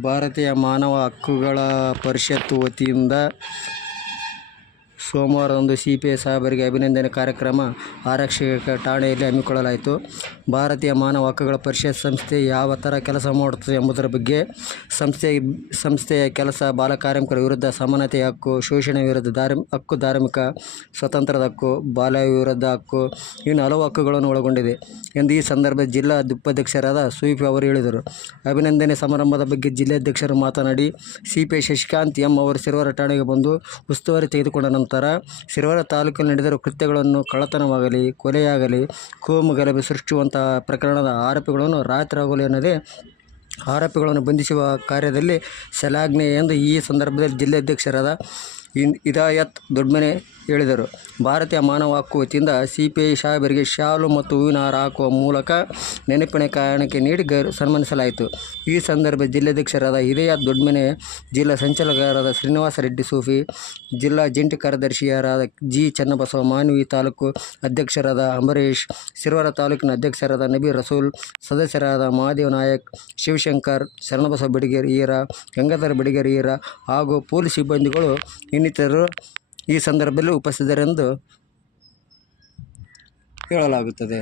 ಭಾರತೀಯ ಮಾನವ ಹಕ್ಕುಗಳ ಪರಿಷತ್ ವತಿಯಿಂದ ಸೋಮವಾರದಂದು ಸಿಪಿಐ ಸಾಹೇಬರಿಗೆ ಅಭಿನಂದನೆ ಕಾರ್ಯಕ್ರಮ ಆರಕ್ಷಕ ಠಾಣೆಯಲ್ಲಿ ಹಮ್ಮಿಕೊಳ್ಳಲಾಯಿತು. ಭಾರತೀಯ ಮಾನವ ಹಕ್ಕುಗಳ ಪರಿಷತ್ ಸಂಸ್ಥೆ ಯಾವ ಥರ ಕೆಲಸ ಮಾಡುತ್ತದೆ ಎಂಬುದರ ಬಗ್ಗೆ, ಸಂಸ್ಥೆಯ ಕೆಲಸ, ಬಾಲಕಾರ್ಮಿಕರ ವಿರುದ್ಧ ಸಮಾನತೆಯ ಹಕ್ಕು, ಶೋಷಣೆ ವಿರುದ್ಧ ಹಕ್ಕು, ಧಾರ್ಮಿಕ ಸ್ವಾತಂತ್ರ್ಯದ ಹಕ್ಕು, ಬಾಲ್ಯ ವಿರುದ್ಧ ಹಕ್ಕು, ಇನ್ನು ಹಲವು ಹಕ್ಕುಗಳನ್ನು ಒಳಗೊಂಡಿದೆ ಎಂದು ಈ ಸಂದರ್ಭದಲ್ಲಿ ಜಿಲ್ಲಾ ಉಪಾಧ್ಯಕ್ಷರಾದ ಸ್ವೀಪ್ ಅವರು ಹೇಳಿದರು. ಅಭಿನಂದನೆ ಸಮಾರಂಭದ ಬಗ್ಗೆ ಜಿಲ್ಲಾಧ್ಯಕ್ಷರು ಮಾತನಾಡಿ, ಸಿಪಿಐ ಶಶಿಕಾಂತ್ ಎಂ ಅವರು ಸಿರವಾರ ಠಾಣೆಗೆ ಬಂದು ಉಸ್ತುವಾರಿ ತೆಗೆದುಕೊಂಡ ನಂತರ ಸಿರವಾರ ತಾಲೂಕಿನಲ್ಲಿ ನಡೆದಿರುವ ಕೃತ್ಯಗಳನ್ನು, ಕಳ್ಳತನವಾಗಲಿ, ಕೊಲೆಯಾಗಲಿ, ಕೋಮು ಗಲಭೆ ಸೃಷ್ಟಿಸುವಂತಹ ಪ್ರಕರಣದ ಆರೋಪಿಗಳನ್ನು ರಾತ್ರಿ ಹಗಲು ಎನ್ನದೇ ಆರೋಪಿಗಳನ್ನು ಬಂಧಿಸುವ ಕಾರ್ಯದಲ್ಲಿ ಶ್ಲಾಘನೀಯ ಎಂದು ಈ ಸಂದರ್ಭದಲ್ಲಿ ಜಿಲ್ಲಾಧ್ಯಕ್ಷರಾದ ಹಿದಾಯತ್ ದೊಡ್ಮನೆ ಹೇಳಿದರು. ಭಾರತೀಯ ಮಾನವ ಹಕ್ಕು ವತಿಯಿಂದ ಸಿಪಿಐ ಸಾಹೇಬರಿಗೆ ಶಾಲು ಮತ್ತು ಹೂವಿನ ಹಾರ ಹಾಕುವ ಮೂಲಕ ನೆನಪಿನ ಕಾಣಿಕೆ ನೀಡಿ ಸನ್ಮಾನಿಸಲಾಯಿತು. ಈ ಸಂದರ್ಭದಲ್ಲಿ ಜಿಲ್ಲಾಧ್ಯಕ್ಷರಾದ ಹಿದಾಯತ್ ದೊಡ್ಮನೆ, ಜಿಲ್ಲಾ ಸಂಚಾಲಕರಾದ ಶ್ರೀನಿವಾಸ ರೆಡ್ಡಿ ಸೂಫಿ, ಜಿಲ್ಲಾ ಜಂಟಿ ಕಾರ್ಯದರ್ಶಿಯರಾದ ಜಿ. ಚನ್ನಬಸವ, ಮಾನ್ವಿ ತಾಲೂಕು ಅಧ್ಯಕ್ಷರಾದ ಅಂಬರೀಶ್, ಸಿರವಾರ ತಾಲೂಕಿನ ಅಧ್ಯಕ್ಷರಾದ ನಬೀರ್ ರಸೂಲ್, ಸದಸ್ಯರಾದ ಮಹಾದೇವ ನಾಯಕ್, ಶಿವಶಂಕರ್, ಶರಣಬಸವ ಬಡಿಗೇರ್ ಈರ, ಗಂಗಾಧರ ಬಡಿಗೇರ್ ಈರ ಹಾಗೂ ಪೊಲೀಸ್ ಸಿಬ್ಬಂದಿಗಳು ಇನ್ನಿತರರು ಈ ಸಂದರ್ಭದಲ್ಲಿ ಉಪಸ್ಥಿತರೆಂದು ಹೇಳಲಾಗುತ್ತದೆ.